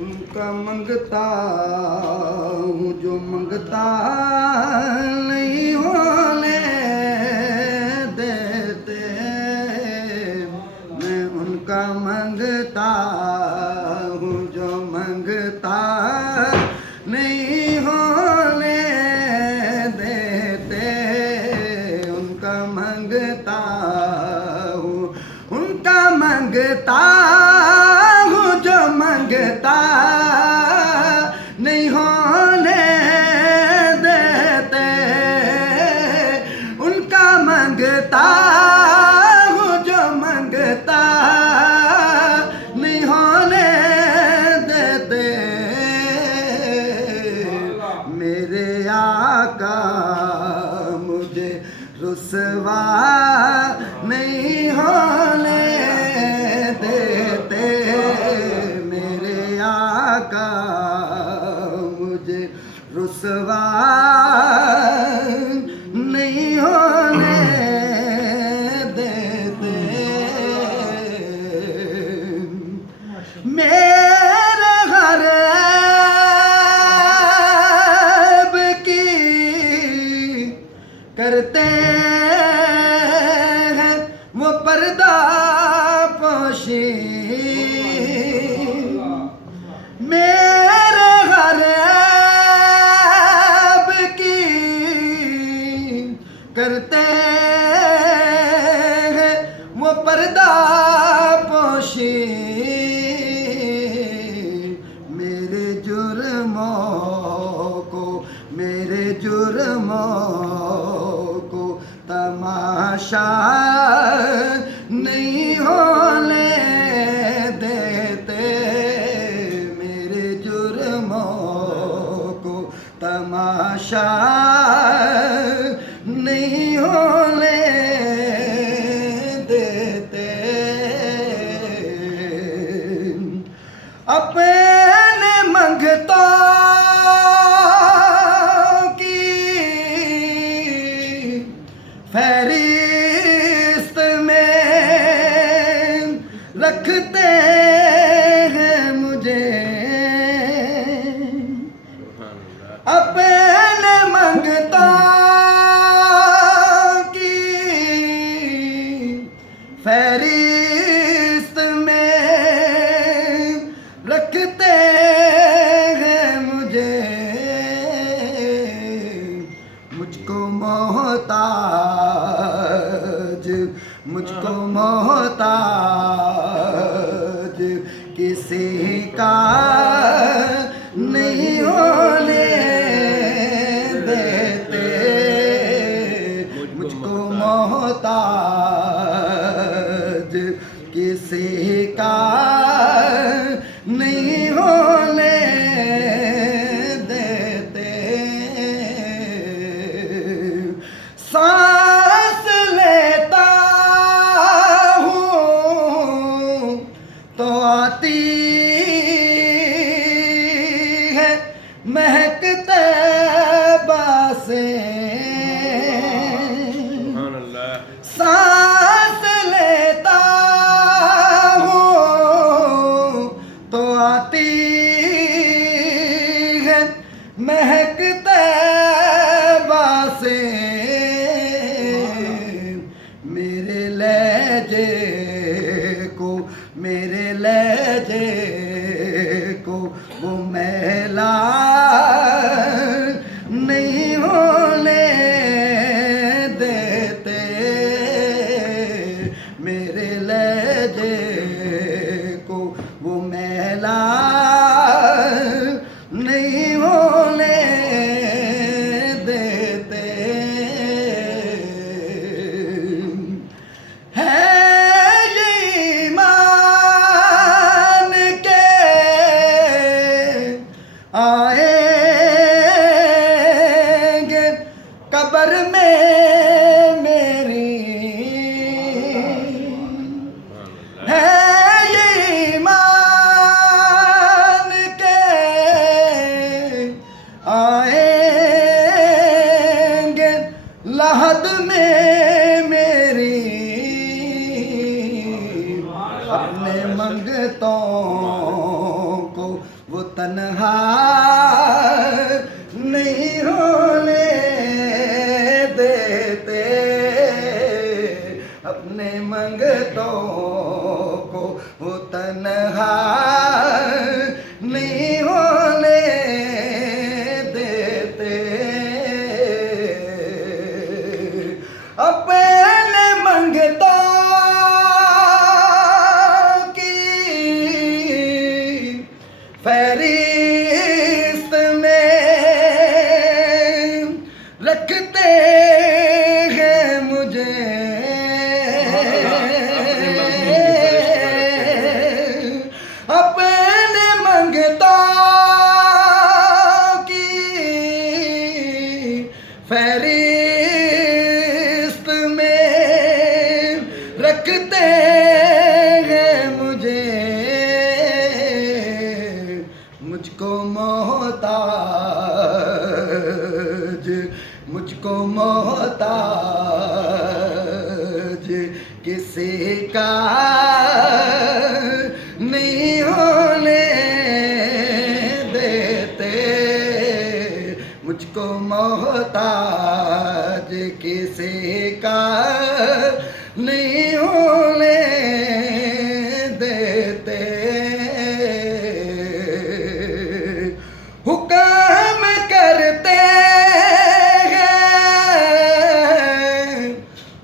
उनका मंगता हूँ जो मंगता नहीं होने देते। मैं उनका मंगता हूँ जो मंगता नहीं होने देते। उनका मंगता हूँ, उनका मंगता हूँ जो मंगता नहीं होने देते। उनका मंगता हूँ जो मंगता नहीं होने देते। मेरे आका मुझे रुसवा नहीं होने देते। मेरे आका मुझे रुसवा नहीं होने देते। मेरे गरीब की करते हैं वो पर्दा पोशी। मेरे गरीब की करते हैं वो पर्दा पोशी। मेरे जुर्मों को तमाशा नहीं होने देते। मेरे जुर्मों को तमाशा नहीं होने देते। अपने मंगतों फहरिस्त में रखते हैं मुझे। अपने मंगतों की फहरिस्त में रखते हैं मुझे। मुझको मोहताज किसी का नहीं होने देते। मुझको मोहताज किसी का नहीं होने देते। सांस लेता हूँ तो आती है महकते बासे। सांस लेता हूँ तो आती है महकते बासे। मेरे लहजे को वो मैला नहीं होने देते। मेरे लहजे को वो मैला नहीं होने देते। है आएंगे कब्र में मेरी। है ये ईमान के आएंगे लहद में मेरी। अपने मंगतों को वो तन्हा नहीं होने देते, अपने मंगतों को वो तन्हा नहीं होने देते, अपने मंगतों की फहरिस्त में रखते हैं मुझे, अपने मंगतों की फहरिस्त में रखते हैं मुझे, मुझको मोहताज, मुझको मोहताज किसी का नहीं होने देते, मुझको मोहताज किसी का नहीं होने देते, हुक्म करते हैं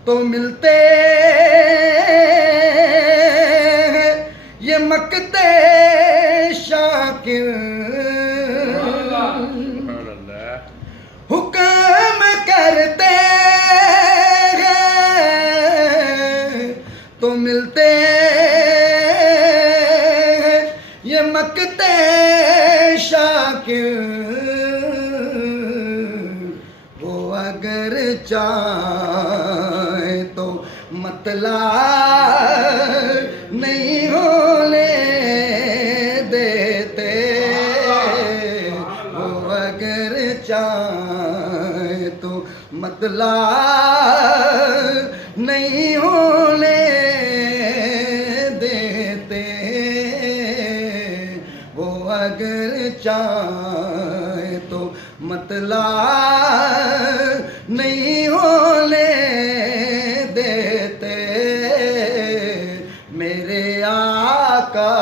तो मिलते हैं, ये मकते शाकिर, हुक्म करते हैं तो मिलते हैं, ये मकते शाकिर, वो अगर चाहे तो मतला नहीं होने देते, वो अगर चाहे तो मतला नहीं होने देते, वो अगर चाहे तो मतला नहीं होने देते, मेरे आका